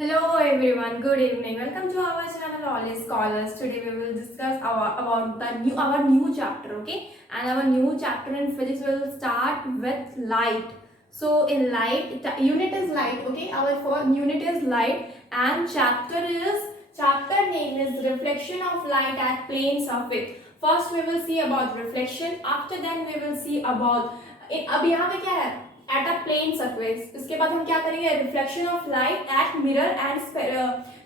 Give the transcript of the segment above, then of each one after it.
Hello everyone, good evening. Welcome to our channel All Scholars. Today we will discuss about our new chapter, okay? And our new chapter in physics will start with light. So in light, unit is light, okay? Our unit is light and chapter name is reflection of light at plane surface. First we will see about reflection. After then we will see about अब यहाँ पे क्या है eight a plane surface. इसके बाद हम क्या करेंगे reflection of light eight mirror and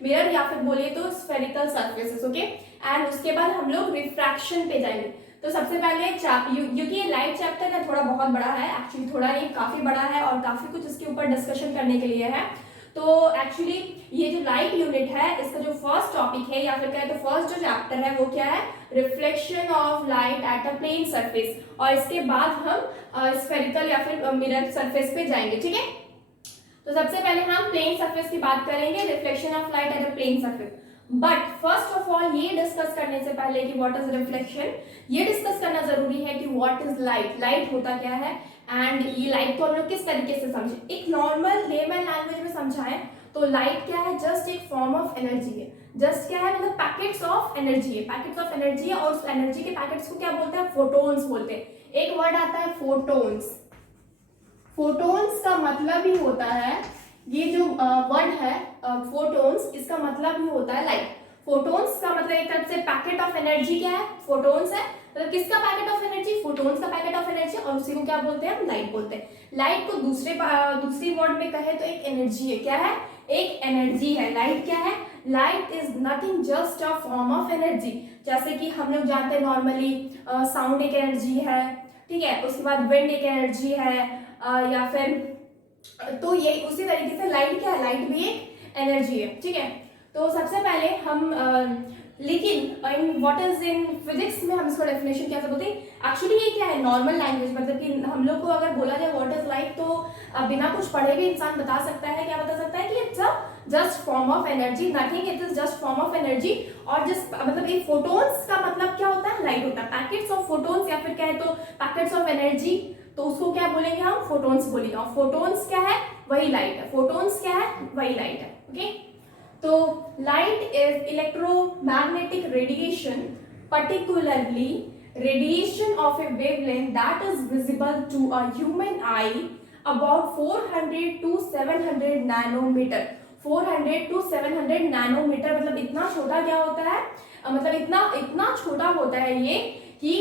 mirror या फिर बोलिए तो स्फेरिकल सरफेसेस, ओके. एंड उसके बाद हम लोग रिफ्रैक्शन पे जाएंगे. तो सबसे पहले क्योंकि ये लाइट चैप्टर है थोड़ा बहुत बड़ा है, एक्चुअली थोड़ा नहीं काफी बड़ा है और काफी कुछ इसके ऊपर डिस्कशन करने के लिए है. तो एक्चुअली ये जो लाइट यूनिट है इसका जो फर्स्ट टॉपिक है या फिर कहें तो फर्स्ट जो चैप्टर है वो क्या है reflection of light at a plane surface. और इसके बाद हम स्फेरिकल या फिर मिरर सरफेस पे जाएंगे, ठीक है. तो सबसे पहले हम प्लेन सरफेस की बात करेंगे, reflection of light at a plane surface. But first of all ये डिस्कस करने से पहले कि व्हाट इज रिफ्लेक्शन, ये डिस्कस करना जरूरी है कि व्हाट इज लाइट, लाइट होता क्या है एंड ये लाइट को हम लोग किस तरीके से समझे. एक नॉर्मल लेमन लैंग्वेज में समझाएं तो लाइट क्या है, जस्ट एक फॉर्म ऑफ एनर्जी है. जस्ट क्या है मतलब पैकेट्स ऑफ एनर्जी है, पैकेट्स ऑफ एनर्जी है. और उस एनर्जी के पैकेट्स को क्या बोलते हैं, फोटोन्स बोलते हैं. एक वर्ड आता है फोटोन्स. फोटोन्स का मतलब ही होता है, ये जो वर्ड है फोटोन्स, इसका मतलब ही होता है लाइट. फोटोन्स का मतलब एक तरफ से पैकेट ऑफ एनर्जी क्या है, फोटोन्स है. मतलब किसका पैकेट ऑफ एनर्जी, फोटोन्स का पैकेट ऑफ एनर्जी. और उसी को क्या बोलते हैं, हम लाइट बोलते हैं. लाइट को दूसरी वर्ड में कहे तो एक एनर्जी है. क्या है, एक एनर्जी है. लाइट क्या है, light is nothing just a form of energy. जैसे कि हम लोग जानते हैं नॉर्मली साउंड एक एनर्जी है, ठीक है. उसके बाद विंड एक एनर्जी है या फिर तो ये उसी तरीके से लाइट क्या है, लाइट भी एक एनर्जी है, ठीक है. तो सबसे पहले हम लेकिन in what is in physics में हम इसको डेफिनेशन कैसे बोलते हैं. एक्चुअली ये क्या है नॉर्मल लैंग्वेज, मतलब कि हम लोग को अगर बोला जाए व्हाट इज लाइट तो बिना कुछ पढ़े भी इंसान बता सकता है. क्या बता सकता है कि it's a just form of energy, nothing, it is just form of energy. और जस्ट मतलब ये फोटोन्स का मतलब क्या होता है, लाइट होता है. पैकेट्स ऑफ फोटोन्स या फिर कहे तो पैकेट्स ऑफ एनर्जी, तो उसको क्या बोलेंगे हम, फोटोन्स बोलेंगे. और फोटोन्स क्या है, वही लाइट है. फोटोन्स क्या है, वही लाइट है, ओके. तो light is electromagnetic radiation, particularly radiation of a wavelength that is visible to a human eye about 400 to 700 nanometer. 400 to 700 nanometre मतलब इतना छोटा क्या होता है, मतलब इतना छोटा होता है ये कि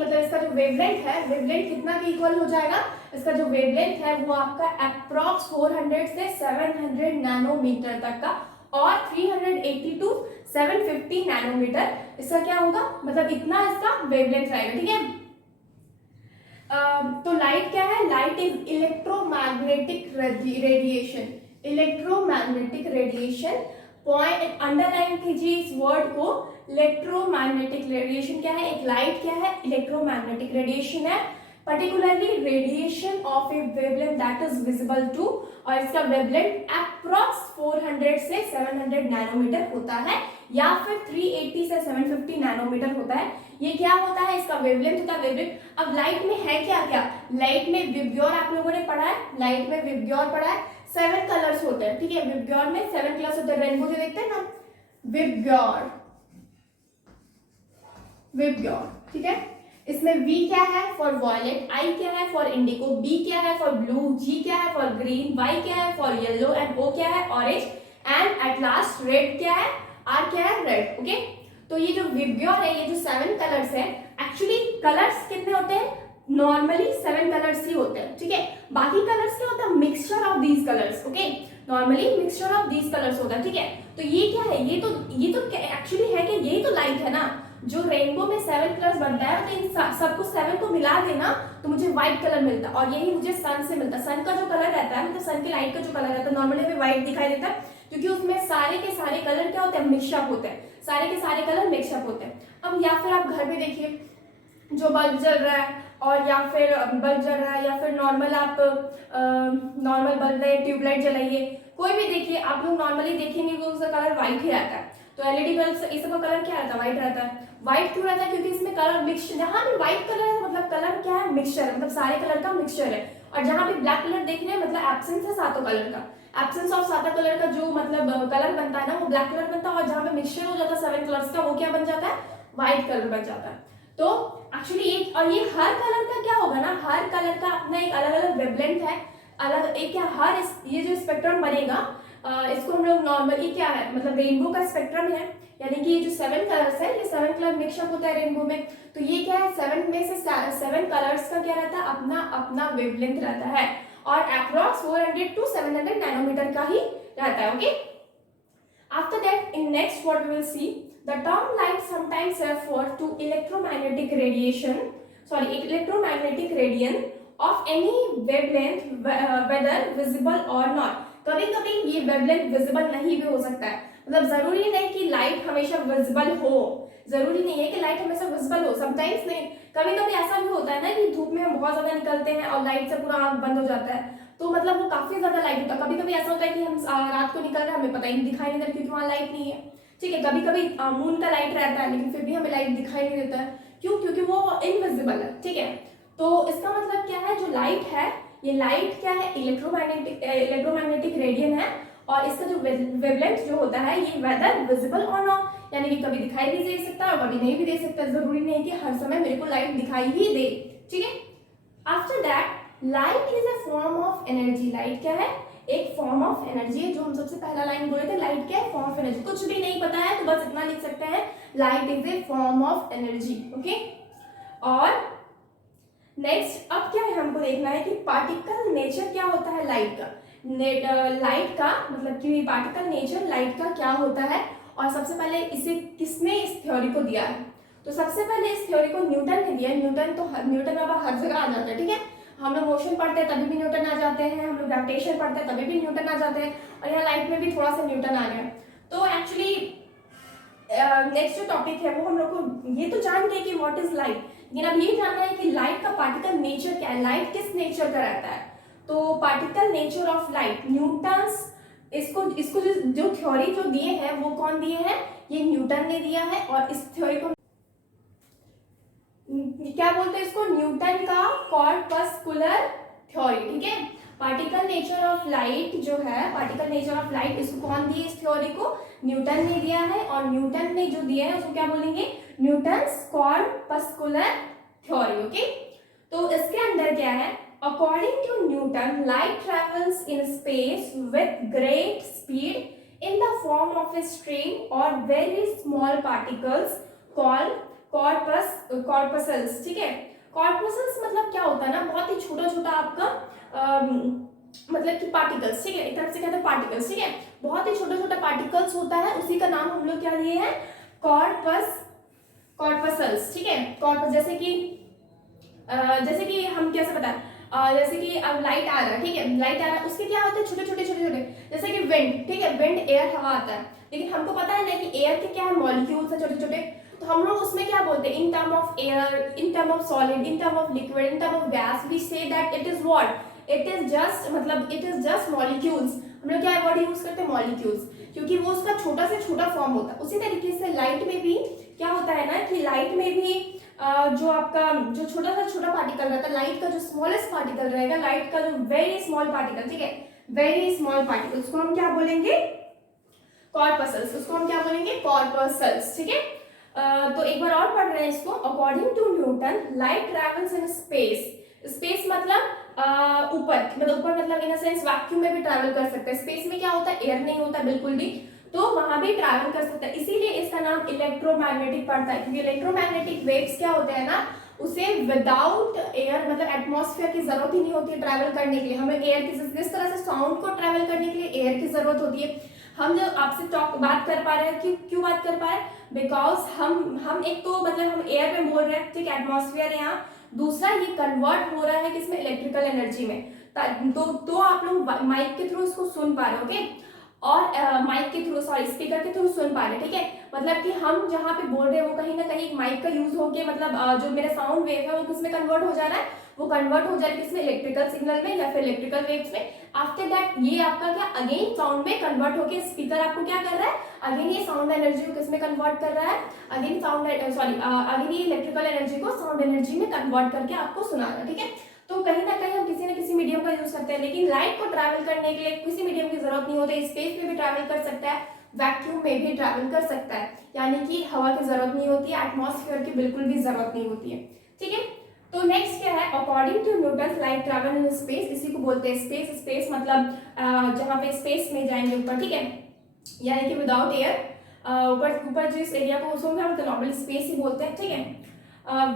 मतलब इसका जो वेवलेंथ है, वेवलेंथ कितना के इक्वल हो जाएगा, इसका जो वेवलेंथ है वो आपका अप्रॉक्स 400 से 700 नैनोमीटर तक का. और 380 टू 750 नैनोमीटर इसका क्या होगा, मतलब इतना इसका वेवलेंथ रहेगा, ठीक है. तो लाइट क्या है, light is electromagnetic radiation. Electromagnetic radiation, point underline कीजिए इस वर्ड को. इलेक्ट्रोमैग्नेटिक रेडिएशन क्या है, एक लाइट क्या है, इलेक्ट्रोमैग्नेटिक रेडिएशन है. Particularly radiation of a wavelength that is visible to, और इसका वेवलेंथ अप्रॉक्स 400 से 700 नैनोमीटर होता है या फिर 380 से 750 नैनोमीटर होता है. ये क्या होता है, इसका वेवलेंथ होता है, वेवलेंथ. अब लाइट में है क्या क्या, लाइट में विबग्योर आप लोगों ने पढ़ा है, लाइट में विबग्योर पढ़ा है. 7 कलर्स होते हैं, ठीक है. विबग्योर में 7 कलर्स होते हैं. रेनबो जो देखते हैं ना, विबग्योर, विबग्योर, ठीक है. इसमें V क्या है फॉर वॉयलेट, I क्या है फॉर इंडिगो, B क्या है फॉर ब्लू, G क्या है फॉर ग्रीन, Y क्या है फॉर येलो एंड O क्या है orange and at last red क्या है, R क्या है रेड, ओके. तो ये जो विबग्योर है, ये जो 7 कलर्स है, एक्चुअली कलर्स कितने होते हैं, नॉर्मली 7 कलर्स ही होते हैं, ठीक है. बाकी कलर्स क्या होता है, mixture of these colours, okay. Normally mixture of these colours होता है, ठीक है. तो ये क्या है, ये तो एक्चुअली है कि यही तो लाइट है ना. जो रेनबो में 7 कलर्स बनता है तो इन सबको 7 को मिला देना तो मुझे व्हाइट कलर मिलता है. और यही मुझे सन से मिलता है. सन का जो कलर रहता है, मतलब सन की लाइट का जो कलर रहता है, नॉर्मली हमें व्हाइट दिखाई देता है क्योंकि उसमें सारे के सारे कलर क्या होते हैं, मिक्सअप होते हैं. सारे के सारे कलर मिक्सअप होते हैं. अब या फिर आप घर में देखिए जो बल्ब जल रहा है, और या फिर बल्ब जल रहा है, या फिर नॉर्मल आप नॉर्मल बल्ब है, ट्यूबलाइट जलाइए, कोई भी देखिए आप लोग नॉर्मली देखेंगे कि उसका कलर व्हाइट ही रहता है. तो एलईडी बल्ब से इसका कलर क्या रहता है, व्हाइट रहता है. व्हाइट क्यों रहता है, क्योंकि इसमें कलर मिक्स, जहां भी व्हाइट कलर है मतलब कलर क्या है, मिक्सचर है, मतलब सारे कलर का मिक्सचर है. और जहां पे ब्लैक कलर देख रहे हैं मतलब एब्सेंस है सातों कलर का. एब्सेंस ऑफ सादा कलर का जो मतलब कलर बनता है ना वो ब्लैक कलर बनता है, और जहाँ पे मिक्सचर हो जाता है 7 कलर्स का वो क्या बन जाता है, व्हाइट कलर बन जाता है। तो एक्चुअली ये हर कलर का क्या होगा ना, हर कलर का अपना एक अलग अलग वेवलेंथ है, अलग एक क्या हर ये जो स्पेक्ट्रम बनेगा इसको हम लोग नॉर्मली क्या है मतलब रेनबो का स्पेक्ट्रम है, यानी कि ये जो 7 कलर्स है ये 7 कलर मिक्सअप होता है रेनबो में। तो ये क्या है 7 में से 7 कलर्स का क्या रहता है, अपना अपना वेवलेंथ रहता है, और अप्रॉक्स 400 to 700 नैनोमीटर का ही रहता है। Okay, after that in next what we will see the term light sometimes refers to electromagnetic radiation electromagnetic radiation of any wavelength whether visible or not। कभी कभी ये वेवलेंथ विजिबल नहीं भी हो सकता है, मतलब जरूरी नहीं कि लाइट हमेशा विजिबल हो, जरूरी नहीं है कि लाइट हमेशा विजिबल हो, समटाइम्स नहीं, कभी कभी ऐसा भी होता है ना कि धूप में हम बहुत ज्यादा निकलते हैं और लाइट से पूरा आंख बंद हो जाता है, तो मतलब वो काफी ज्यादा लाइट होता है। कभी कभी ऐसा होता है कि हम रात को निकल रहे हैं हमें पता ही दिखाई नहीं देता क्योंकि वहाँ लाइट नहीं है, ठीक है। कभी कभी मून का लाइट रहता है लेकिन फिर भी हमें लाइट दिखाई नहीं देता है, क्यों, क्योंकि वो इनविजिबल है, ठीक है। तो इसका मतलब क्या है, जो लाइट है ये लाइट क्या है, इलेक्ट्रोमैग्नेटिक रेडियन है, और इसका जो वेवलेंथ जो होता है ये वेदर विजिबल और नॉट, यानी कि कभी दिखाई भी दे सकता है और कभी नहीं भी दे सकता, जरूरी नहीं कि हर समय मेरे को लाइट दिखाई ही दे, ठीक है। After that light is a form of energy, light क्या है, एक फॉर्म ऑफ एनर्जी है, जो हम सबसे पहला लाइन बोले थे, लाइट क्या है, फॉर्म ऑफ एनर्जी। कुछ भी नहीं पता है तो बस इतना लिख सकते हैं, light is a form of energy, okay. और नेक्स्ट अब क्या है, हमको देखना है कि पार्टिकल नेचर क्या होता है लाइट का, लाइट का मतलब कि पार्टिकल नेचर लाइट का क्या होता है, और सबसे पहले इसे किसने इस थ्योरी को दिया है। तो सबसे पहले इस थ्योरी को न्यूटन ने दिया है। न्यूटन बाबा हर जगह आ जाता है, ठीक है। हम लोग मोशन पढ़ते हैं तभी भी न्यूटन आ जाते हैं, हम लोग ग्रेविटेशन पढ़ते हैं तभी भी न्यूटन आ जाते हैं, और यहाँ लाइट में भी थोड़ा सा न्यूटन आ गया। तो एक्चुअली नेक्स्ट जो टॉपिक है वो हम लोग को ये तो जान गए कि व्हाट इज लाइट, लेकिन अब ये जानना है कि लाइट का पार्टिकल नेचर क्या है, लाइट किस नेचर का रहता है। तो particle nature of light Newton's, इसको जो थ्योरी जो दिए हैं वो कौन दिए हैं, ये न्यूटन ने दिया है, और इस थ्योरी को क्या बोलते हैं, इसको न्यूटन का कॉर्पस्कुलर थ्योरी, ठीक है। पार्टिकल नेचर ऑफ लाइट जो है, पार्टिकल नेचर ऑफ लाइट इसको कौन दिए, इस थ्योरी को न्यूटन ने दिया है, और न्यूटन ने जो दिया है उसको क्या बोलेंगे, न्यूटन्स कॉर्पस्कुलर थ्योरी, ओके। तो इसके अंदर क्या है, according to Newton light travels in space with great speed in the form of a string और very small particles called corpuscles, ठीक है। कॉर्पसल्स मतलब क्या होता है ना, बहुत ही छोटा छोटा आपका मतलब कि पार्टिकल्स, ठीक है, एक तरफ से कहते हैं पार्टिकल्स, ठीक है, बहुत ही छोटा छोटा पार्टिकल्स होता है, उसी का नाम हम लोग क्या दिए हैं, कॉर्पसल्स, ठीक है। कॉर्पस जैसे कि हम कैसे बताएं, जैसे कि अब लाइट आ रहा है, ठीक है, लाइट आ रहा है, उसके क्या होते हैं छोटे छोटे छोटे छोटे, जैसे कि विंड, ठीक है, विंड एयर हवा आता है, लेकिन हमको पता है ना कि एयर के क्या है, मॉलिक्यूल्स है छोटे छोटे, तो हम लोग उसमें क्या बोलते हैं, in term of air, in term of solid, in term of liquid, in term of gas, we say that it is what, it is just molecules. हम लोग क्या वर्ड यूज करते हैं, मॉलिक्यूल्स, क्योंकि वो उसका छोटा से छोटा फॉर्म होता है। उसी तरीके से लाइट में भी क्या होता है ना कि लाइट में भी जो आपका जो छोटा सा छोटा पार्टिकल रहता है, लाइट का जो स्मॉलेस्ट पार्टिकल रहेगा, लाइट का जो वेरी स्मॉल पार्टिकल, ठीक है, वेरी स्मॉल पार्टिकल, उसको हम क्या बोलेंगे, कॉर्पसल्स, उसको हम क्या बोलेंगे, कॉर्पसल्स, ठीक है। तो एक बार और पढ़ रहे हैं इसको, according to Newton light travels in space, space मतलब ऊपर, मतलब इन सेंस वैक्यूम में भी ट्रैवल कर सकता है, स्पेस में क्या होता है, एयर नहीं होता बिल्कुल भी, तो वहां भी ट्रैवल कर सकता है, इसीलिए इसका नाम इलेक्ट्रोमैग्नेटिक पड़ता है, क्योंकि इलेक्ट्रोमैग्नेटिक वेव्स क्या होते हैं ना, उसे विदाउट एयर मतलब एटमॉस्फेयर की जरूरत ही नहीं होती है ट्रैवल करने के लिए, हमें एयर की, जिस तरह से साउंड को ट्रैवल करने के लिए एयर की जरूरत होती है। हम जब आपसे बात कर पा रहे हैं, क्यों बात कर पा रहे हैं, बिकॉज हम एक तो मतलब हम एयर में बोल रहे हैं, ठीक है, एटमॉस्फेयर यहाँ, दूसरा ये कन्वर्ट हो रहा है किसमें, इलेक्ट्रिकल एनर्जी में, तो आप लोग माइक के थ्रू इसको सुन पा रहे हो, ओके, और माइक के थ्रू, सॉरी स्पीकर के थ्रू सुन पा रहे, ठीक है, मतलब कि हम जहाँ पे बोल रहे हैं वो कहीं ना कहीं माइक का यूज होके मतलब जो मेरा साउंड वेव है वो किसमें कन्वर्ट हो जा रहा है, वो कन्वर्ट हो जाएगा किसमें, इलेक्ट्रिकल सिग्नल में या फिर इलेक्ट्रिकल वेव्स में। आफ्टर दैट ये आपका क्या अगेन साउंड में कन्वर्ट होके स्पीकर आपको क्या कर रहा है, अगेन ये साउंड एनर्जी को किसमें कन्वर्ट कर रहा है, अगेन ये इलेक्ट्रिकल एनर्जी को साउंड एनर्जी में कन्वर्ट करके आपको सुना रहा है, ठीक है। तो तो कहीं ना कहीं हम किसी न किसी मीडियम का यूज करते हैं, लेकिन लाइट को ट्रैवल करने के लिए किसी मीडियम की जरूरत नहीं होती। स्पेस में भी ट्रैवल कर सकता है, वैक्यूम में भी ट्रैवल कर सकता है, यानी कि हवा की जरूरत नहीं होती है, एटमॉस्फेयर की बिल्कुल भी जरूरत नहीं होती है। ठीक है, तो नेक्स्ट क्या है, according to Newton light travel in space, इसी को बोलते हैं स्पेस। स्पेस मतलब जहाँ पे स्पेस में जाएंगे ऊपर, ठीक है, यानी कि विदाउट एयर, ऊपर जिस एरिया को उसको हम तो नॉर्मल स्पेस ही बोलते हैं। ठीक है,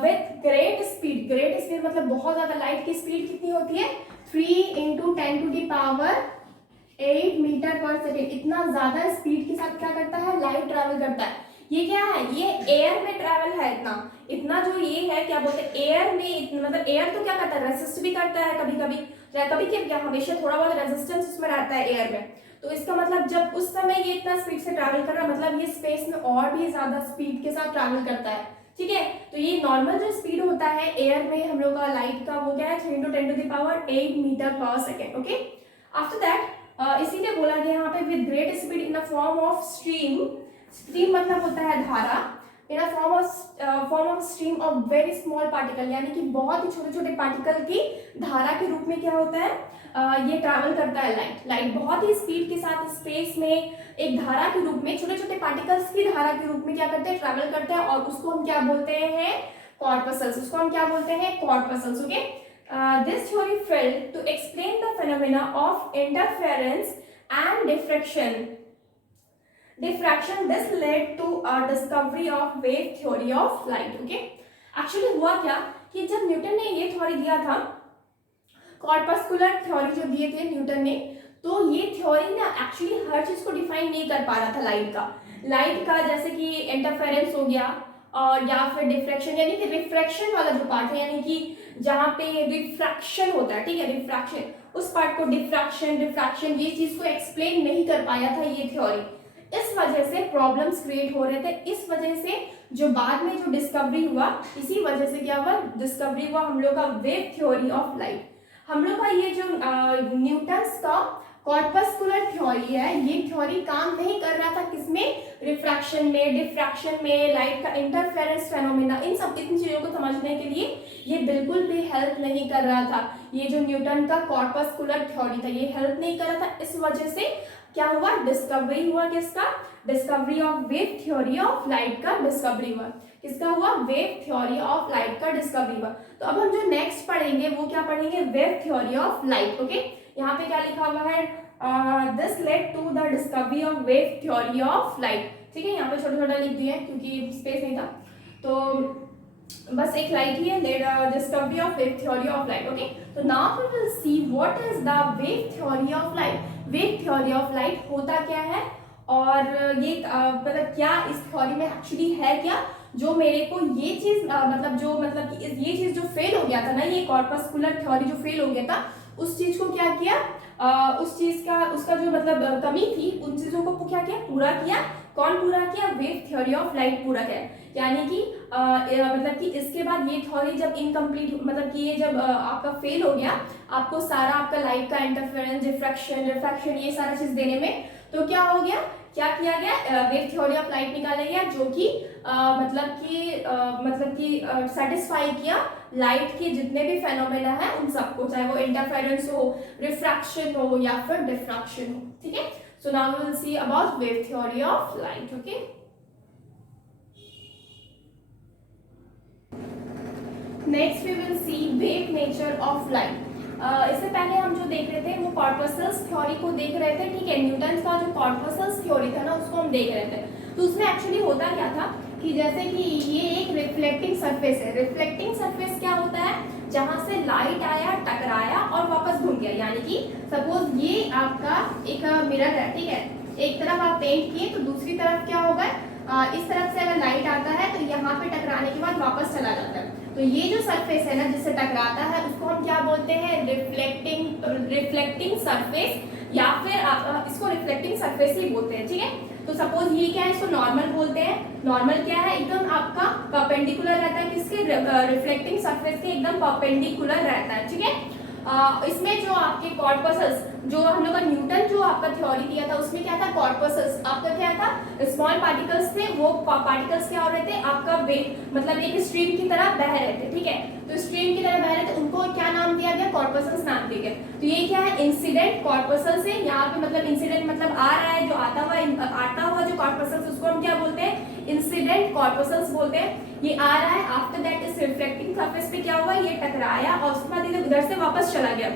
with great speed, great speed मतलब बहुत ज्यादा, लाइट की स्पीड कितनी होती है 3 × 10⁸ मीटर पर सेकेंड, इतना ज्यादा स्पीड के साथ क्या करता है लाइट ट्रैवल करता है। ये क्या है, ये एयर में ट्रैवल है, इतना इतना जो ये है क्या बोलते हैं एयर में, मतलब एयर तो क्या करता है रेसिस्ट भी करता है कभी कभी, कभी क्या हमेशा थोड़ा बहुत रेजिस्टेंस उसमें रहता है एयर में। तो इसका मतलब जब उस समय ये इतना स्पीड से ट्रैवल कर रहा है, मतलब ये स्पेस में और भी ज्यादा स्पीड के साथ ट्रैवल करता है। ठीक है, तो ये नॉर्मल जो स्पीड होता है एयर में हम लोग का लाइट का, वो क्या है 3 × 10⁸ metre per second. Okay, after that इसीलिए बोला गया यहाँ पे with great speed in the form of stream, stream मतलब होता है धारा, in a form of stream of very small particle, यानी कि बहुत ही छोटे छोटे पार्टिकल की धारा के रूप में क्या होता है ये ट्रैवल करता है लाइट बहुत ही स्पीड के साथ स्पेस में एक धारा के रूप में, छोटे छोटे पार्टिकल्स की धारा के रूप में क्या करते हैं ट्रैवल करते हैं, और उसको हम क्या बोलते हैं कॉर्पसल्स, उसको हम क्या बोलते हैं corpuscles. Okay, this theory failed to explain the phenomena of interference and diffraction, this led to a discovery of wave theory of light. Okay, actually हुआ क्या कि जब न्यूटन ने ये थ्योरी दिया था, कॉर्पस्कुलर थ्योरी जो दिए थे न्यूटन ने, तो ये थ्योरी ना एक्चुअली हर चीज को डिफाइन नहीं कर पा रहा था लाइट का जैसे कि इंटरफेरेंस हो गया और या फिर डिफ्रैक्शन, यानी कि रिफ्रैक्शन वाला जो पार्ट है, यानी कि जहाँ पे रिफ्रैक्शन होता है, ठीक है रिफ्रैक्शन, उस पार्ट को डिफ्रैक्शन ये चीज को एक्सप्लेन नहीं कर पाया था ये थ्योरी। इस वजह से प्रॉब्लम्स क्रिएट हो रहे थे, इस वजह से जो बाद में जो डिस्कवरी हुआ, इसी वजह से क्या हुआ डिस्कवरी हुआ हम लोग का वेव थ्योरी ऑफ लाइट। हम लोग का ये जो न्यूटन्स का कॉर्पस्कुलर थ्योरी है, ये थ्योरी काम नहीं कर रहा था किसमें रिफ्रैक्शन में, डिफ्रैक्शन में, लाइट का इंटरफेरेंस फेनोमेना, इन चीजों को समझने के लिए ये बिल्कुल भी हेल्प नहीं कर रहा था। ये जो न्यूटन का कॉर्पस्कुलर थ्योरी था ये हेल्प नहीं कर रहा था, इस वजह से क्या हुआ डिस्कवरी हुआ किसका, discovery of wave theory of light का डिस्कवरी हुआ, किसका हुआ वेव थ्योरी ऑफ लाइट का डिस्कवरी हुआ। तो अब हम जो नेक्स्ट पढ़ेंगे वो क्या पढ़ेंगे wave theory of light. Okay, यहाँ पे क्या लिखा हुआ है this led to the discovery of wave theory of light. ठीक है, यहाँ पे छोटा छोटा लिख दिया क्योंकि स्पेस नहीं था, तो बस एक लाइट ही है, discovery of wave theory of light. Okay, तो now we will see what is the wave theory of light. Wave theory of light होता क्या है और ये मतलब क्या इस थ्योरी में एक्चुअली है क्या, जो मेरे को ये चीज मतलब कि ये चीज जो फेल हो गया था ना, ये कॉर्पस्कुलर थ्योरी जो फेल हो गया था, उस चीज को क्या किया उस चीज का उसका जो मतलब कमी थी उन चीजों को क्या किया पूरा किया। कौन पूरा किया, वेव थ्योरी ऑफ लाइट पूरा किया। यानी कि मतलब कि इसके बाद ये थ्योरी जब इनकम्प्लीट मतलब कि ये जब आपका फेल हो गया, आपको सारा आपका लाइट का इंटरफेरेंस, रिफ्रैक्शन ये सारा चीज देने में, तो क्या हो गया, क्या किया गया वेव थ्योरी ऑफ लाइट निकाला गया, जो कि मतलब कि सेटिस्फाई किया लाइट के जितने भी फेनोमेना है उन सबको, चाहे वो इंटरफेरेंस हो, रिफ्रैक्शन हो या फिर डिफ्रैक्शन हो। ठीक है, so now we will see about wave theory of light. Okay, next we will see wave nature of light. इससे पहले हम जो देख रहे थे वो कॉर्पसल्स थ्योरी को देख रहे थे। ठीक है, न्यूटन का जो कॉर्पसल्स थ्योरी था ना उसको हम देख रहे थे, तो उसमें एक्चुअली होता क्या था कि जैसे कि ये एक रिफ्लेक्टिंग सरफेस है। रिफ्लेक्टिंग सरफेस क्या होता है, जहां से लाइट आया, टकराया और वापस घूम गया। यानी कि सपोज ये आपका एक मिरर है, ठीक है, एक तरफ आप पेंट किए तो दूसरी तरफ क्या होगा, इस तरफ से अगर लाइट आता है तो यहाँ पे टकराने के बाद वापस चला जाता है। तो ये जो सरफेस है ना जिससे टकराता है उसको हम क्या बोलते हैं रिफ्लेक्टिंग सरफेस, या फिर इसको रिफ्लेक्टिंग सरफेस ही बोलते हैं। ठीक है, तो सपोज ये क्या है, इसको नॉर्मल बोलते हैं। नॉर्मल क्या है, एकदम आपका परपेंडिकुलर रहता है, किसके रिफ्लेक्टिंग सरफेस के एकदम परपेंडिकुलर रहता है। ठीक है, इसमें जो आपके कॉर्पसल्स, जो हम लोग का न्यूटन जो आपका थ्योरी दिया था उसमें क्या था, कॉर्पसल्स आपका क्या था, स्मॉल पार्टिकल्स थे। वो पार्टिकल्स क्या हो रहे थे आपका वेव मतलब एक स्ट्रीम की तरह बह रहे थे। ठीक है, तो स्ट्रीम की तरह बह रहे थे, उनको क्या नाम दिया गया, कॉर्पसल्स नाम दिया गया। तो ये क्या है, इंसिडेंट कॉर्पसल्स है। यहाँ पे मतलब इंसिडेंट मतलब आ रहा है, जो आता हुआ जो कॉर्पसल्स, उसको हम क्या बोलते हैं, इंसिडेंट कॉर्पसल्स बोलते हैं। ये आ रहा है, आफ्टर दैट इस रिफ्लेक्टिंग सरफेस पे क्या हुआ, ये टकराया और उसके बाद ये इधर से वापस चला गया।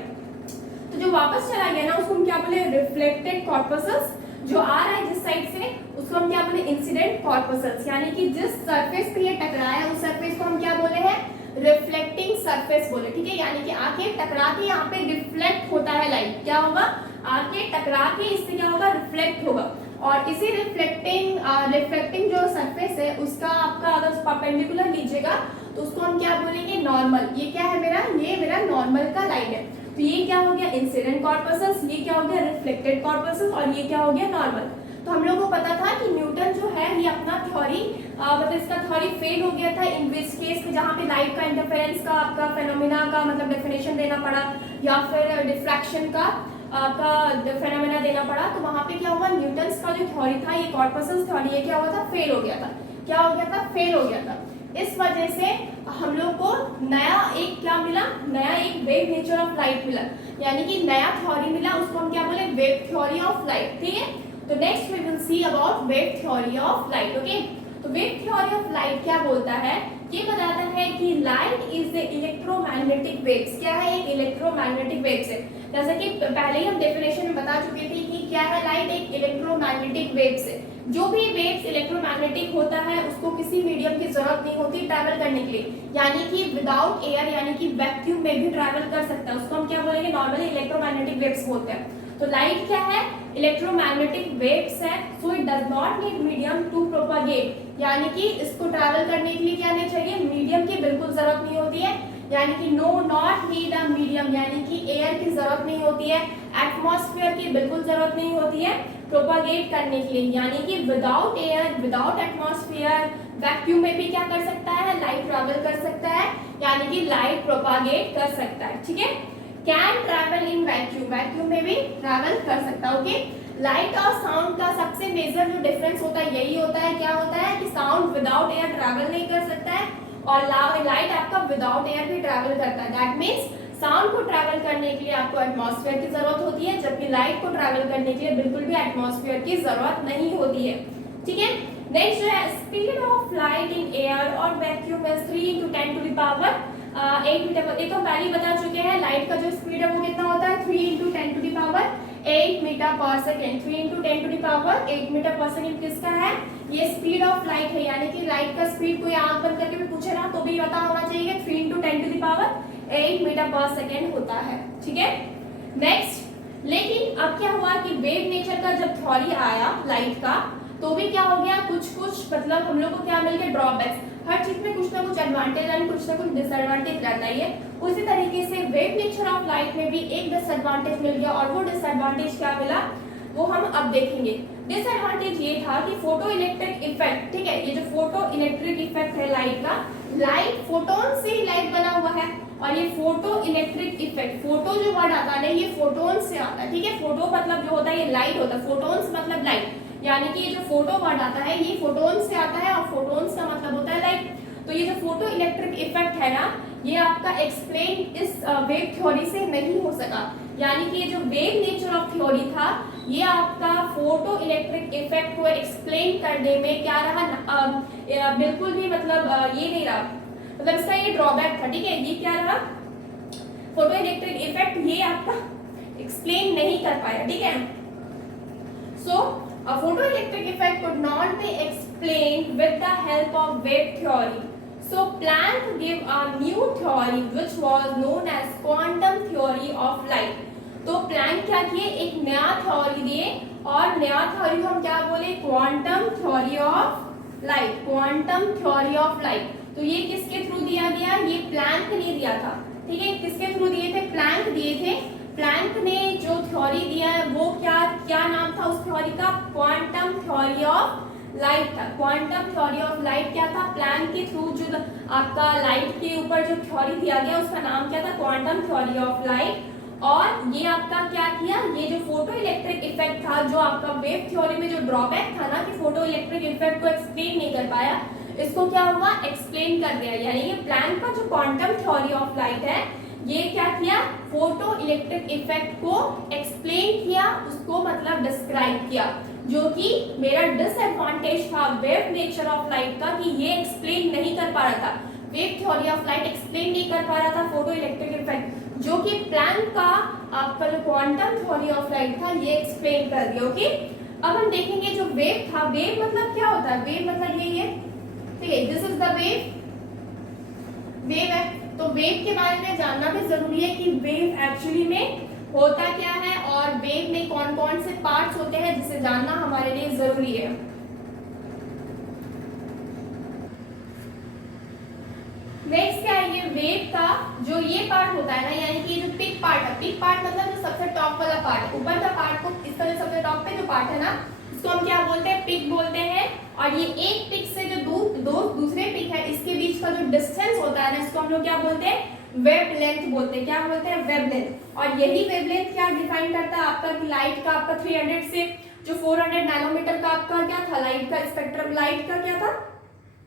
तो जो वापस चला गया ना, उसको हम क्या बोले, रिफ्लेक्टेड कॉर्पसल्स। जो आ रहा है जिस साइड से, उसको हम क्या बोले, इंसिडेंट कॉर्पसल्स। यानी कि जिस सरफेस पे ये टकराया, उस सरफेस को हम क्या बोले हैं, रिफ्लेक्टिंग सरफेस बोले। ठीक है, यानी कि आके टकरा के यहाँ पे रिफ्लेक्ट होता है लाइट। क्या होगा, आके टकरा के इससे क्या होगा, रिफ्लेक्ट होगा। और इसी रिफ्लेक्टिंग जो सरफेस है, उसका आपका अगर परपेंडिकुलर लीजिएगा तो उसको हम क्या बोलेंगे, नॉर्मल। ये क्या है मेरा, ये मेरा नॉर्मल का लाइन है। तो ये क्या हो गया, इंसिडेंट कॉर्पसल्स, ये क्या हो गया, रिफ्लेक्टेड कॉर्पसल्स, और ये क्या हो गया, नॉर्मल। तो हम लोगों को पता था कि न्यूटन जो है ये अपना थ्योरी मतलब इसका थ्योरी फेल हो गया था इन विच केस में, जहाँ पे लाइट का इंटरफेरेंस का आपका फेनोमेना का मतलब डेफिनेशन देना पड़ा, या फिर डिफ्रैक्शन का फेनोमेना देना पड़ा। तो वहाँ पे क्या हुआ, न्यूटन्स का जो थ्योरी था, ये कॉर्पसल्स थ्योरी, ये क्या हुआ था, फेल हो गया था। क्या हो गया था, फेल हो गया था। इस वजह से हम लोग को नया एक क्या मिला, नया एक वेव नेचर ऑफ लाइट मिला, यानी कि नया थ्योरी मिला, उसको हम क्या बोले, वेव थ्योरी ऑफ लाइट। ठीक है, तो next we will see about wave theory of light. Okay, तो वेव थ्योरी ऑफ लाइट क्या बोलता है, ये बताता है कि light is the electromagnetic waves. क्या है, एक इलेक्ट्रोमैग्नेटिक वेव्स है। जैसे कि पहले ही हम डेफिनेशन में बता चुके थे कि क्या है, लाइट एक इलेक्ट्रोमैग्नेटिक वेव्स है। जो भी वेव्स इलेक्ट्रोमैग्नेटिक होता है, उसको किसी मीडियम की जरूरत नहीं होती ट्रैवल करने के लिए, यानी कि विदाउट एयर यानी कि वैक्यूम में भी ट्रैवल कर सकता है। उसको हम क्या बोलेंगे, नॉर्मली इलेक्ट्रोमैग्नेटिक वेव्स बोलते हैं। तो लाइट क्या है, इलेक्ट्रोमैग्नेटिक वेव्स है। So it does not need medium to propagate, यानी कि इसको ट्रैवल करने के लिए क्या नहीं चाहिए, मीडियम की बिल्कुल जरूरत नहीं होती है। यानी कि no not need a medium, यानी कि एयर की जरूरत नहीं होती है, एटमॉस्फेयर की बिल्कुल जरूरत नहीं होती है प्रोपागेट करने के लिए। यानी कि without air, without atmosphere, vacuum में भी क्या कर सकता है, लाइट ट्रैवल कर सकता है, यानी कि लाइट प्रोपागेट कर सकता है। ठीक है, can travel in vacuum, vacuum में भी ट्रैवल कर सकता है। ओके, लाइट और साउंड का सबसे मेजर जो डिफरेंस होता है यही होता है, क्या होता है कि साउंड विदाउट एयर ट्रैवल नहीं कर सकता है, और लाइट आपका विदाउट एयर भी ट्रैवल करता है। दैट मीन्स साउंड को ट्रैवल करने के लिए आपको एटमॉस्फेयर की जरूरत होती है, जबकि लाइट को ट्रैवल करने के लिए बिल्कुल भी एटमॉस्फेयर की जरूरत नहीं होती है। ठीक है, नेक्स्ट जो है, speed of light in air और vacuum is 3 × 10 to the power 8 metre. ये तो पहले ही बता चुके हैं, लाइट का जो स्पीड है वो कितना होता है, 3 × 10 to the power 8 metre per second. 3 × 10 to the power 8 metre per second किसका है, ये स्पीड ऑफ लाइट है। यानी कि लाइट का स्पीड कोई आंख बंद करके भी पूछे ना तो भी पता होना चाहिए, 3 × 10 to the power 8 metre per second होता है। ठीक है, नेक्स्ट, लेकिन अब क्या हुआ कि वेव नेचर का जब थ्योरी आया लाइट का, तो भी क्या हो गया, कुछ मतलब हम लोग को क्या मिल गया, ड्रॉबैक्स। हर चीज में कुछ ना कुछ एडवांटेज एंड कुछ ना कुछ डिसएडवांटेज रहता ही है। उसी तरीके से वेव नेचर ऑफ लाइट में भी एक डिसएडवांटेज मिल गया, और वो डिसएडवांटेज क्या मिला वो हम अब देखेंगे। डिसएडवांटेज ये था कि फोटो इलेक्ट्रिक इफेक्ट। ठीक है, ये जो फोटो इलेक्ट्रिक इफेक्ट है लाइट का, लाइट फोटोन से ही लाइट बना हुआ है, और ये फोटो इलेक्ट्रिक इफेक्ट, फोटो जो वर्ड आता है ये फोटोन से आता है। ठीक है, फोटो मतलब जो होता है ये लाइट होता है, फोटोन्स मतलब लाइट, यानी कि ये जो फोटो वर्ड आता है ये फोटोन से आता है, और फोटोन्स का मतलब होता है लाइट। तो ये जो फोटो इलेक्ट्रिक इफेक्ट है ना, ये आपका एक्सप्लेन इस वेव थ्योरी से नहीं हो सका। यानी कि ये जो वेव नेचर ऑफ थ्योरी था, ये आपका फोटो इलेक्ट्रिक इफेक्ट को एक्सप्लेन करने में क्या रहा, बिल्कुल भी मतलब ये नहीं रहा, मतलब इसका ये ड्रॉबैक था। ठीक है, ये क्या रहा, फोटो इलेक्ट्रिक इफेक्ट ये आपका एक्सप्लेन नहीं कर पाया। ठीक है, सो a photoelectric effect could not be explained with the help of wave theory. So Planck gave a new theory which was known as quantum theory of light. तो Planck क्या किए, एक नया थ्योरी दिए, और नया थ्योरी को हम क्या बोले, quantum theory of light. Quantum theory of light, तो ये किसके थ्रू दिया गया, ये प्लैंक ने दिया था। ठीक है, किसके थ्रू दिए थे, प्लैंक दिए थे। प्लैंक ने जो थ्योरी दिया है वो क्या नाम था उस थ्योरी का, क्वांटम थ्योरी ऑफ लाइट था। क्वांटम थ्योरी ऑफ लाइट क्या था, प्लैंक के थ्रू जो आपका लाइट के ऊपर जो थ्योरी दिया गया उसका नाम क्या था, क्वांटम थ्योरी ऑफ लाइट। और ये आपका क्या किया, ये जो फोटो इलेक्ट्रिक इफेक्ट था, जो आपका वेव थ्योरी में जो ड्रॉबैक था ना कि फोटो इलेक्ट्रिक इफेक्ट को एक्सप्लेन नहीं कर पाया, इसको क्या हुआ, एक्सप्लेन कर दिया। यानी ये प्लैंक का जो क्वांटम थ्योरी ऑफ लाइट है, ये क्या किया, फोटो इलेक्ट्रिक इफेक्ट को एक्सप्लेन किया, उसको मतलब डिस्क्राइब किया, जो कि मेरा डिसएडवांटेज था वेव नेचर ऑफ लाइट का, कि ये एक्सप्लेन नहीं कर पा रहा था, wave theory of light explain नहीं कर पा रहा था फोटो इलेक्ट्रिक इफेक्ट, जो कि प्लैंक का आपका जो क्वांटम थ्योरी ऑफ लाइट था ये एक्सप्लेन कर दिया। ओके, अब हम देखेंगे जो वेव था, वेव मतलब क्या होता है, वेव मतलब यही है, ठीक है, this is the wave, wave है। तो वेव के बारे में जानना भी जरूरी है कि वेव एक्चुअली में होता क्या है, और वेव में कौन कौन से पार्ट्स होते हैं, जिसे जानना हमारे लिए जरूरी है। नेक्स्ट क्या है, ये वेव का जो ये पार्ट होता है ना, यानी कि जो पिक पार्ट है, पिक पार्ट मतलब जो सबसे टॉप वाला पार्ट, ऊपर का पार्ट को, इसका जो सबसे टॉप पे जो पार्ट है ना, इसको हम क्या बोलते हैं, पिक बोलते हैं। और ये एक पिक से जो दूसरे पिक है, इसके बीच का जो डिस्टेंस होता है ना, इसको हम लोग क्या बोलते हैं, वेव लेंथ बोलते हैं। क्या बोलते हैं, वेव लेंथ। और यही वेव लेंथ क्या डिफाइन करता है आपका, कि लाइट का आपका 300 से जो 400 नैनोमीटर का आपका क्या था, लाइट का स्पेक्ट्रम, लाइट का क्या था,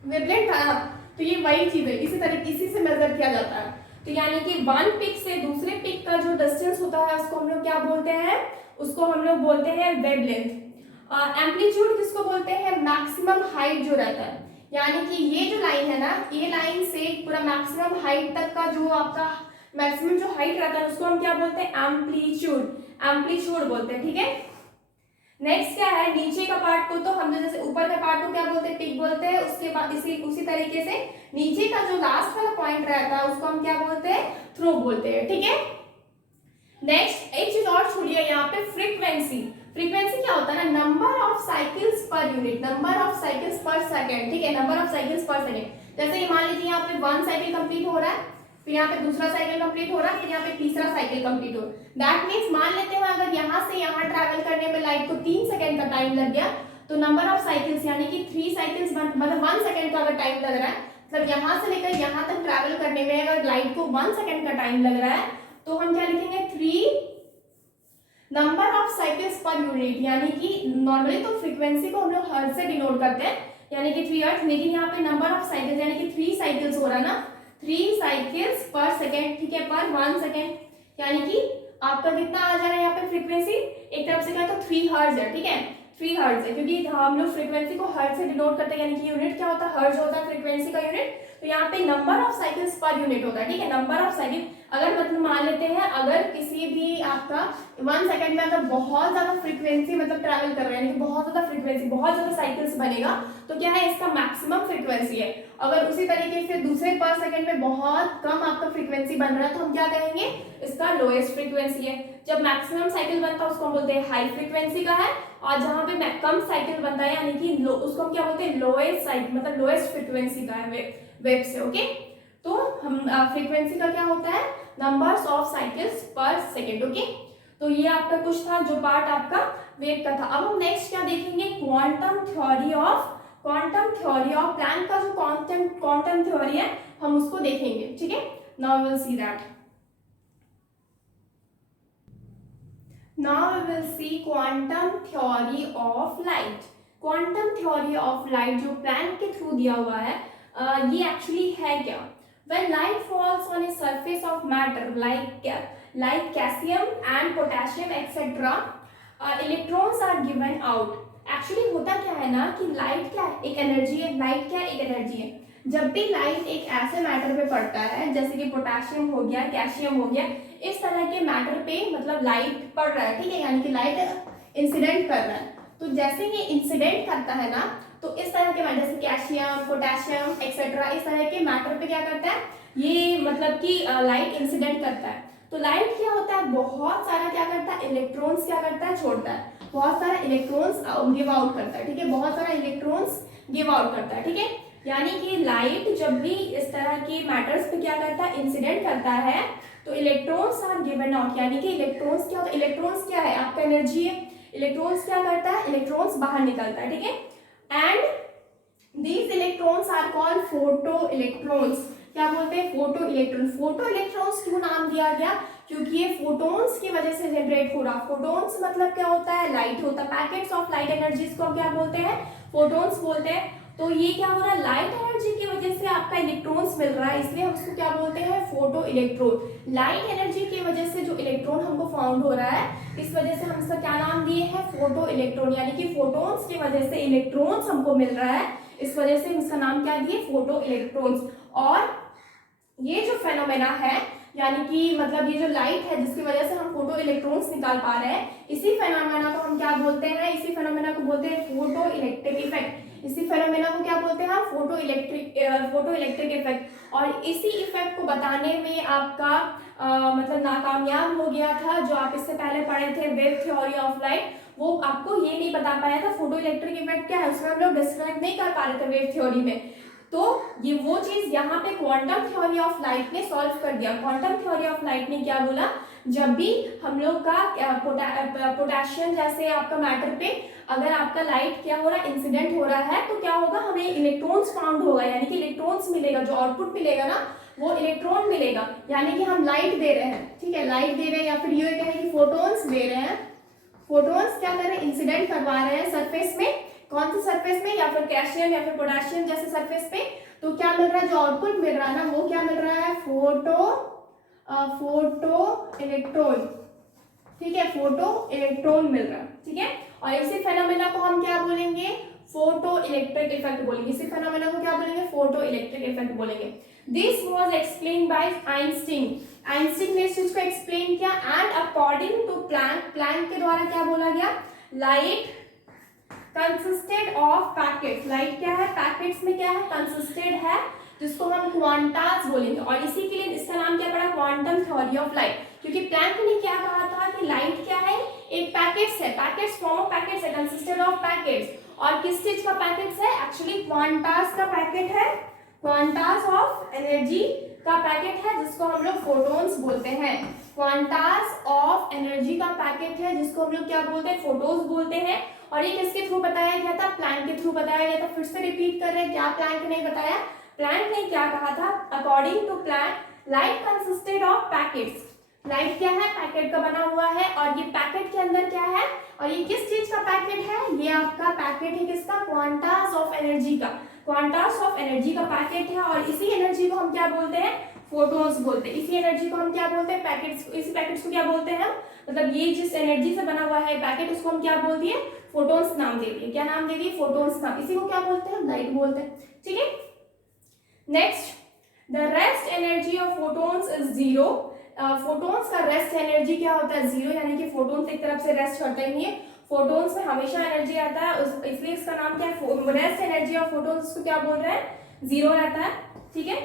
वेवलेंथ था। तो ये वही चीज है, इसी से मेजर किया जाता है। तो यानी कि वन पिक से दूसरे पिक का जो डिस्टेंस होता है, उसको हम लोग क्या बोलते हैं, उसको हम लोग बोलते हैं वेवलेंथ। एम्पलीट्यूड किसको बोलते हैं, मैक्सिमम हाइट जो रहता है, यानी कि ये जो लाइन है ना, ये लाइन से पूरा मैक्सिमम हाइट तक का जो आपका मैक्सिमम जो हाइट रहता है, उसको हम क्या बोलते हैं, एम्पलीट्यूड, एम्पलीट्यूड बोलते हैं। ठीक है, नेक्स्ट क्या है, नीचे का पार्ट को तो हम जैसे ऊपर का पार्ट को क्या बोलते हैं, पिक बोलते हैं। उसके बाद उसी तरीके से नीचे का जो लास्ट वाला पॉइंट रहता है, उसको हम क्या बोलते हैं, थ्रो बोलते हैं। ठीक है, नेक्स्ट एक चीज और छोड़िए यहाँ पे, फ्रीक्वेंसी। फ्रीक्वेंसी क्या होता है ना, number of cycles per unit, number of cycles पर सेकेंड। ठीक है, नंबर ऑफ साइकिल्स पर सेकेंड। जैसे ये मान लीजिए यहाँ पे 1 साइकिल कंप्लीट हो रहा है, फिर यहाँ पे दूसरा साइकिल कंप्लीट हो रहा है, फिर यहाँ पे तीसरा साइकिल कंप्लीट हो रहा है। दैट मीन्स मान लेते हैं अगर यहाँ से यहाँ ट्रैवल करने में लाइट को 3 सेकंड का टाइम लग गया, तो नंबर ऑफ साइकिल्स यानी कि 3 साइकिल्स मतलब 1 सेकंड का अगर टाइम लग रहा है, मतलब यहाँ से लेकर यहाँ तक ट्रैवल करने में अगर लाइट को 1 सेकंड का टाइम लग रहा है, तो हम क्या लिखेंगे, 3 number of cycles per unit. यानी कि नॉर्मली तो फ्रीक्वेंसी को हम लोग हर्ट्ज से डिनोट करते हैं, यानी कि 3 हर्ट्ज, लेकिन यहाँ पे नंबर ऑफ साइकिल्स यानी कि 3 साइकिल्स हो रहा है ना, 3 साइकिल्स पर सेकेंड। ठीक है, पर 1 सेकेंड, यानी कि आपका कितना आ जा रहा है यहाँ पे फ्रीक्वेंसी, एक तरफ से कहा तो 3 हर्ट्ज है। ठीक है, 3 हर्ट्ज है, क्योंकि हम लोग फ्रीक्वेंसी को हर्ट्ज से डिनोट करते हैं, यानी कि यूनिट क्या होता है, हर्ट्ज होता है फ्रीक्वेंसी का यूनिट। तो यहाँ पे number of cycles per unit होता है। ठीक है, नंबर ऑफ साइकिल, अगर मतलब मान लेते हैं अगर किसी भी आपका 1 सेकंड में अगर बहुत ज्यादा फ्रीक्वेंसी मतलब ट्रैवल कर रहे हैं, यानी कि बहुत ज्यादा फ्रीक्वेंसी, बहुत ज्यादा साइकिल्स बनेगा, तो क्या है, इसका मैक्सिमम फ्रीक्वेंसी है। अगर उसी तरीके से दूसरे पर सेकंड में बहुत कम आपका फ्रीक्वेंसी बन रहा है, तो हम क्या कहेंगे, इसका लोएस्ट फ्रीक्वेंसी है। जब मैक्सिमम साइकिल बनता है उसको हम बोलते हैं हाई फ्रीक्वेंसी का है, और जहां पे कम साइकिल बनता है यानी कि उसको हम क्या बोलते हैं, लोएस्ट साइकिल, मतलब लोएस्ट फ्रीक्वेंसी का है वेव से। ओके, तो हम फ्रीक्वेंसी का क्या होता है, नंबर्स ऑफ साइकिल्स पर सेकेंड। ओके, तो ये आपका कुछ था जो पार्ट आपका वेव का था। अब हम नेक्स्ट क्या देखेंगे, क्वांटम थ्योरी ऑफ प्लैंक का जो क्वांटम थ्योरी है, हम उसको देखेंगे। ठीक है, now we will see that. Now we will see quantum theory of light. Quantum theory of light जो प्लैंक के थ्रू दिया हुआ है, ये एक्चुअली है क्या? When light falls on a surface of matter like calcium and potassium etc, electrons are given out. Actually होता क्या है ना कि लाइट क्या है, एक एनर्जी है। लाइट क्या है, एक एनर्जी है। जब भी लाइट एक ऐसे मैटर पे पड़ता है जैसे कि पोटेशियम हो गया, कैल्शियम हो गया, इस तरह के मैटर पे मतलब लाइट पड़ रहा है। ठीक है, यानी कि लाइट इंसिडेंट कर रहा है। तो जैसे ये इंसिडेंट करता है ना, तो इस तरह के मैटर जैसे कैल्शियम, पोटेशियम एक्सेट्रा, इस तरह के मैटर पे क्या करता है, ये मतलब कि लाइट इंसिडेंट करता है। तो लाइट क्या होता है, बहुत सारा क्या करता है, इलेक्ट्रॉन्स क्या करता है, छोड़ता है, बहुत सारा इलेक्ट्रॉन्स गिव आउट करता है। ठीक है, बहुत सारा इलेक्ट्रॉन्स गिव आउट करता है। ठीक है, यानी कि लाइट जब भी इस तरह के मैटर्स पे क्या करता है, इंसिडेंट करता है, तो इलेक्ट्रॉन्स आर गिवन आउट। यानी कि इलेक्ट्रॉन्स क्या होता है, इलेक्ट्रॉन्स क्या है, आपका एनर्जी है। इलेक्ट्रॉन्स क्या करता है, इलेक्ट्रॉन्स बाहर निकलता है। ठीक है, and these electrons are called photo electrons. क्या बोलते हैं, फोटो इलेक्ट्रॉन। फोटो इलेक्ट्रॉन्स क्यों नाम दिया गया, क्योंकि ये फोटोन्स की वजह से जनरेट हो रहा। फोटोन्स मतलब क्या होता है, लाइट होता है। पैकेट्स ऑफ लाइट एनर्जीज को क्या बोलते हैं, फोटोन्स बोलते हैं। तो ये क्या हो रहा है, लाइट एनर्जी की वजह से आपका इलेक्ट्रॉन्स मिल रहा है, इसलिए हम उसको क्या बोलते हैं, फोटो इलेक्ट्रॉन। लाइट एनर्जी की वजह से जो इलेक्ट्रॉन हमको फाउंड हो रहा है, इस वजह से हम इसका क्या नाम दिए हैं, फोटो इलेक्ट्रॉन, यानी कि फोटोन्स की वजह से इलेक्ट्रॉन्स हमको मिल रहा है, इस वजह से हम इसका नाम क्या दिए, फोटो इलेक्ट्रॉन्स। और ये जो फेनोमेना है, यानी कि मतलब ये जो लाइट है जिसकी वजह से हम फोटो इलेक्ट्रॉन्स निकाल पा रहे हैं, इसी फेनोमेना को हम क्या बोलते हैं, इसी फेनोमेना को बोलते हैं फोटो इलेक्ट्रिक इफेक्ट। इसी फेनोमेना को क्या बोलते हैं हम, फोटो इलेक्ट्रिक इफेक्ट। और इसी इफेक्ट को बताने में आपका मतलब नाकामयाब हो गया था, जो आप इससे पहले पढ़े थे वेव थ्योरी ऑफ लाइट, वो आपको ये नहीं बता पाया था फोटो इलेक्ट्रिक इफेक्ट क्या है, उसमें हम लोग डिस्क्राइब नहीं कर पा रहे थे वेव थ्योरी में। तो ये वो चीज यहाँ पे क्वांटम थ्योरी ऑफ लाइट ने सॉल्व कर दिया। क्वांटम थ्योरी ऑफ लाइट ने क्या बोला, जब भी हम लोग का पोटेशियम जैसे आपका मैटर पे अगर आपका लाइट क्या हो रहा है, इंसिडेंट हो रहा है, तो क्या होगा, हमें इलेक्ट्रॉन्स फाउंड होगा, यानी कि इलेक्ट्रॉन्स मिलेगा, जो आउटपुट मिलेगा ना वो इलेक्ट्रॉन मिलेगा, यानी कि हम लाइट दे रहे हैं, ठीक है, लाइट दे रहे हैं, या फिर ये कहें कि फोटोन्स दे रहे हैं। फोटोन्स क्या कर रहे हैं, इंसिडेंट करवा रहे हैं सरफेस में, कौन सी सरफेस में, या फिर कैल्शियम या फिर पोटेशियम जैसे सरफेस पे। तो क्या मिल रहा है, जो आउटपुट मिल रहा है ना, वो क्या मिल रहा है, फोटो इलेक्ट्रॉन, ठीक है, फोटो इलेक्ट्रॉन मिल रहा है, ठीक है। और इसी फेनोमेना को हम क्या बोलेंगे, फोटो इलेक्ट्रिक इफेक्ट बोलेंगे। इसी फेनोमेना को क्या बोलेंगे, फोटो इलेक्ट्रिक इफेक्ट बोलेंगे। This was explain by Einstein. Einstein ने इस चीज को एक्सप्लेन किया, and according to Planck, Planck के द्वारा क्या बोला गया, light consisted of packets. Light क्या है, पैकेट्स में क्या है, कंसिस्टेड है, जिसको हम क्वांटास बोलेंगे। और इसी के लिए इसका नाम क्या पड़ा, क्वांटम थ्योरी ऑफ लाइट, क्योंकि प्लैंक ने क्या कहा था कि लाइट क्या है, एक पैकेट्स है, पैकेट्स फॉर्म ऑफ पैकेट्स है, कंसिस्टेड ऑफ पैकेट्स। और किस चीज का पैकेट्स है, एक्चुअली क्वांटास का पैकेट है, क्वांटास ऑफ एनर्जी का पैकेट है, जिसको हम लोग फोटोन्स बोलते हैं। क्वांटास ऑफ एनर्जी का पैकेट है, जिसको हम लोग क्या बोलते हैं, फोटोन्स बोलते हैं। और ये किसके थ्रू बताया गया था, प्लैंक के थ्रू बताया गया था। फिर से रिपीट कर रहे हैं, क्या प्लैंक ने बताया, प्लैंक ने क्या कहा था, according to Planck light consisted of packets. Light क्या है, पैकेट का बना हुआ है, और ये पैकेट के अंदर क्या है, और ये किस चीज का पैकेट है, ये आपका पैकेट है किसका, क्वांटास ऑफ एनर्जी का, क्वांटास ऑफ एनर्जी का पैकेट है। और इसी एनर्जी को हम क्या बोलते हैं, फोटोन्स बोलते हैं। इसी एनर्जी को हम क्या बोलते हैं, पैकेट्स, इसी पैकेट्स को क्या बोलते हैं हम, मतलब ये जिस एनर्जी से बना हुआ है पैकेट, उसको हम क्या बोल दिए, फोटोन्स नाम दे दिए। क्या नाम दे दिए, फोटोन्स नाम। इसी को क्या बोलते हैं, लाइट बोलते हैं, ठीक है। Next, the rest energy of photons is zero. Photons का रेस्ट एनर्जी क्या होता है, जीरो, यानी कि फोटोन्स एक तरफ से रेस्ट करता ही नहीं है, फोटोन्स में हमेशा एनर्जी आता है, इसलिए इसका नाम क्या है, रेस्ट एनर्जी ऑफ फोटोन्स को क्या बोल रहे हैं, जीरो रहता है, ठीक है।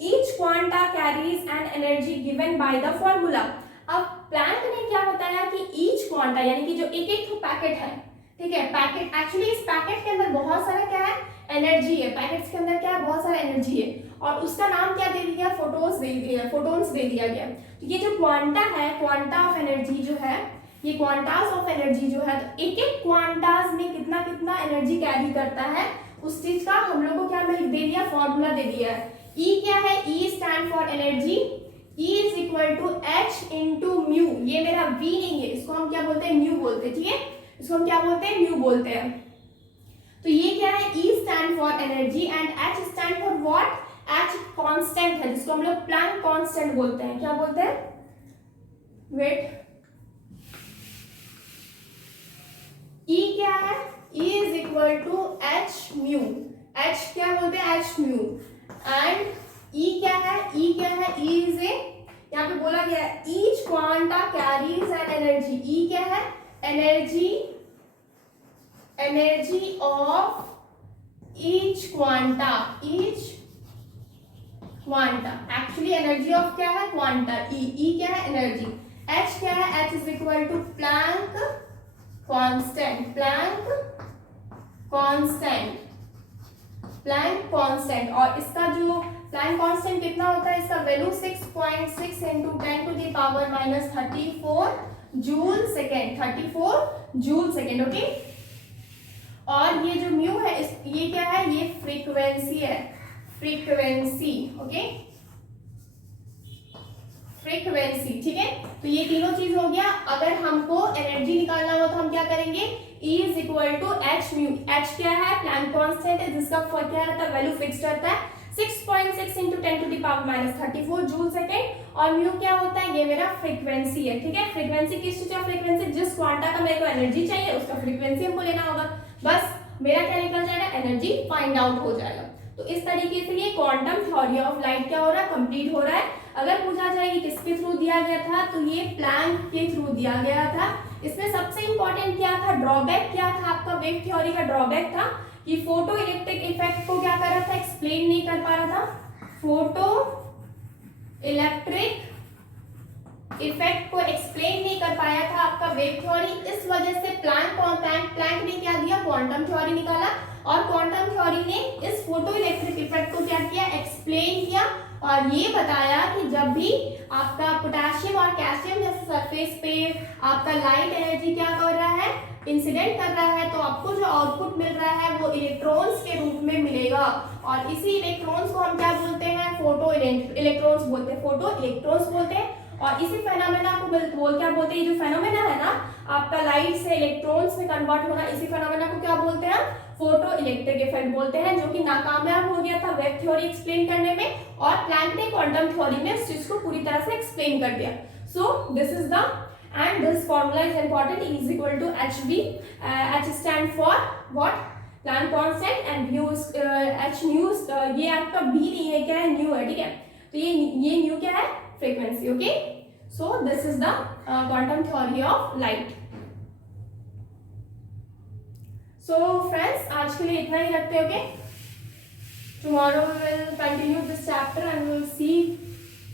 Each quanta carries an energy given by the formula. अब प्लैंक ने क्या बताया कि ईच क्वांटा, यानी कि जो एक एक पैकेट है, ठीक है, पैकेट, एक्चुअली इस पैकेट के अंदर बहुत सारा क्या है, एनर्जी है, पैकेट्स के अंदर क्या है, बहुत सारा एनर्जी है, और उसका नाम क्या दे दिया, फोटोन्स दे दिया गया। तो ये जो क्वांटा है, क्वांटा ऑफ एनर्जी जो है, ये क्वांटास ऑफ एनर्जी जो है, तो एक एक क्वांटास में कितना कितना एनर्जी कैरी करता है, उस चीज का हम लोग को क्या दे दिया, फॉर्मूला दे दिया है। ई क्या है, E stand for energy, E is equal to H into mu. ये मेरा V नहीं है, इसको हम क्या बोलते हैं, म्यू बोलते हैं, ठीक है, इसको हम क्या बोलते हैं, म्यू बोलते हैं। तो ये क्या है, E stand for energy and H stand for what, H constant है, जिसको हम लोग प्लैंक कांस्टेंट बोलते हैं। क्या बोलते हैं, वेट, E क्या है, E is equal to H mu, H क्या बोलते हैं, एच म्यू, एंड E क्या है, E क्या है, E इज ए, यहाँ पे बोला गया है each quanta carries an energy. E क्या है, energy, energy of each quanta, each quanta, actually energy of क्या है, क्वांटा, E क्या है, एनर्जी, H क्या है, H is equal to Planck constant, Planck constant, Planck constant. और इसका जो प्लैंक कांस्टेंट कितना होता है, इसका value 6.6 into 10 to the power minus 34 joule second, 34 joule second, okay. और ये जो म्यू है, ये क्या है, ये फ्रीक्वेंसी है, फ्रीक्वेंसी, ओके, फ्रीक्वेंसी, ठीक है। तो ये तीनों चीज हो गया। अगर हमको एनर्जी निकालना हो तो हम क्या करेंगे E is equal to H mu. H क्या है, प्लैंक कांस्टेंट है जिसका क्या रहता है, वैल्यू फिक्स्ड रहता है 6.6 इंटू 10⁻34 जूल सेकेंड। और म्यू क्या होता है, ये मेरा फ्रीक्वेंसी है, ठीक है। फ्रीक्वेंसी किस चीज का फ्रीक्वेंसी, जिस क्वांटा का मेरे को एनर्जी चाहिए उसका फ्रीक्वेंसी हमको लेना होगा, बस मेरा क्या निकल जाएगा, एनर्जी फाइंड आउट हो जाएगा। तो इस तरीके से ये क्वांटम थ्योरी ऑफ लाइट क्या हो रहा है, कंप्लीट हो रहा है। अगर पूछा जाए कि किसके थ्रू दिया गया था, तो ये प्लैंक के थ्रू दिया गया था। इसमें सबसे इंपॉर्टेंट क्या था, ड्रॉबैक क्या था आपका, वेव थ्योरी का ड्रॉबैक था कि फोटो इलेक्ट्रिक इफेक्ट को क्या कर रहा था, एक्सप्लेन नहीं कर पा रहा था। फोटो इलेक्ट्रिक इफेक्ट को एक्सप्लेन नहीं कर पाया था आपका वेव थ्योरी। इस वजह से प्लैंक ने क्या दिया, क्वांटम थ्योरी निकाला, और क्वांटम थ्योरी ने इस फोटो इलेक्ट्रिक इफेक्ट को क्या किया, एक्सप्लेन किया, और ये बताया कि जब भी आपका पोटेशियम और कैल्शियम जैसे सरफेस पे आपका लाइट एनर्जी क्या कर रहा है, इंसिडेंट कर रहा है, तो आपको जो आउटपुट मिल रहा है वो इलेक्ट्रॉन्स के रूप में मिलेगा। और इसी इलेक्ट्रॉन्स को हम क्या बोलते हैं, फोटो इलेक्ट्रॉन्स बोलते हैं, फोटो इलेक्ट्रॉन्स बोलते हैं। और इसी फेनोमेना को क्या बोलते हैं, ये जो फेनोमेना है ना आपका लाइट से इलेक्ट्रॉन्स में कन्वर्ट होना, इसी फेनोमेना को क्या बोलते हैं, फोटो इलेक्ट्रिक इफेक्ट बोलते हैं, जो कि नाकामयाब हो गया था वेव थ्योरी एक्सप्लेन करने में, और प्लैंक ने क्वांटम थ्योरी में इस चीज को पूरी तरह से एक्सप्लेन कर दिया। सो this is the and this formula is important, E is equal to hv, h stand for what, Planck constant, and mu is h nu, ये आपका b नहीं है, क्या है, न्यू है, ठीक है। तो ये न्यू क्या है, frequency, okay. So this is the quantum theory of light. So friends आज के लिए इतना ही रखते, ओके। Tomorrow we will continue this chapter and we will see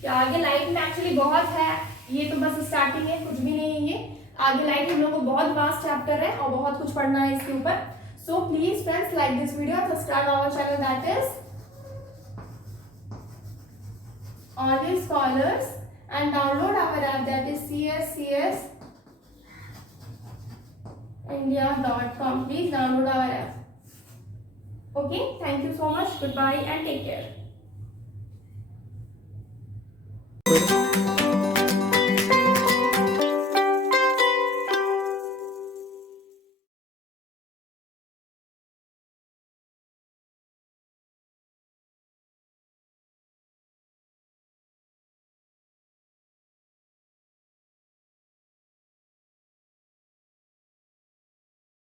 कि आगे लाइट में एक्चुअली बहुत है, ये तो बस स्टार्टिंग है, कुछ भी नहीं है ये। आगे लाइट हम लोग को बहुत वास्ट चैप्टर है और बहुत कुछ पढ़ना है इसके ऊपर। So please friends like this video, subscribe our channel that is Always Scholars, and download our app that is cscsindia.com. Please download our app. Okay, thank you so much. Goodbye and take care.